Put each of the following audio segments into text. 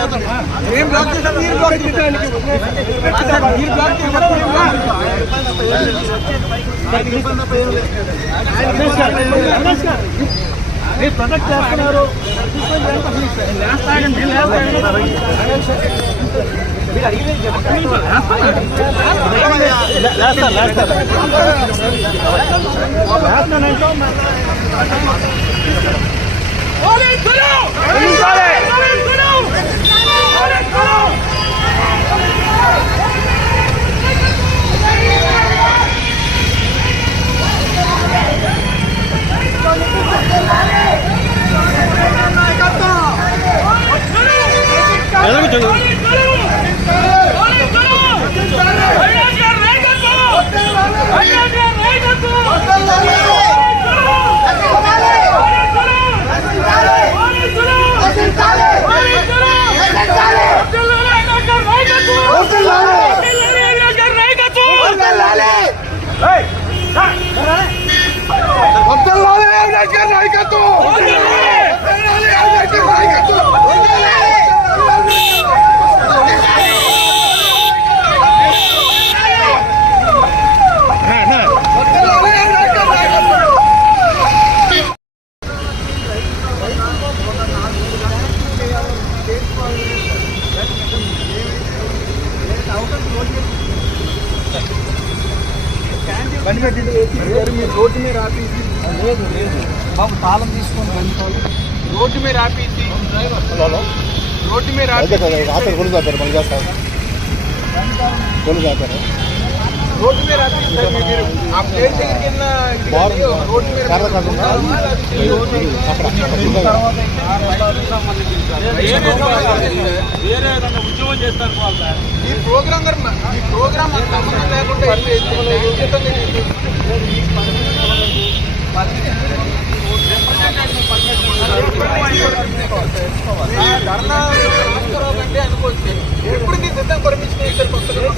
ఏం బ్లాక్ చేశారు? మీరు బ్లాక్ చేయడానికి మీరు బ్లాక్ చేశారు. మీరు ప్రొటెక్ట్ చేస్తున్నారు నాయకత్వం. బండి మీరు రోడ్డు మీద ఆపేసి లేదు లేదు. బాబు తాళం తీసుకొని బండి రోడ్డు మీద ఆపేసి రోడ్డు మీద ఆపేసి రాత్రి కొలు తాతారు మళ్ళీ చేస్తారు కొలు రోడ్డు మీద మీరు. ఆ ప్లేస్ దగ్గరికి వెళ్ళిన. రోడ్డు మీద? అక్కడ ఈ ప్రోగ్రామ్ గారు ఈ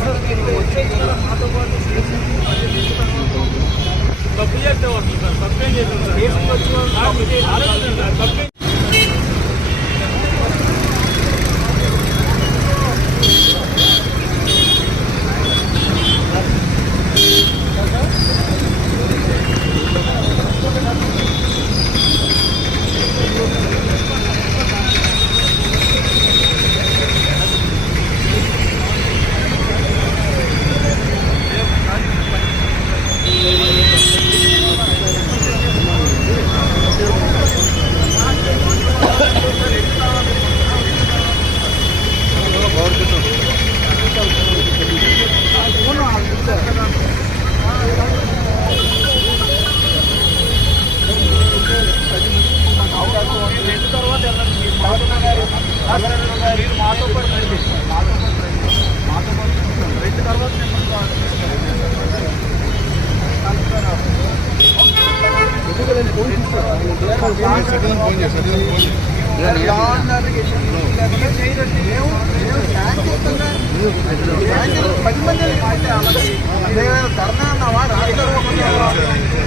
ఇస్తారు కొత్తగా మాతో పది మంది ధర్నా అన్నావా? రాజకీయ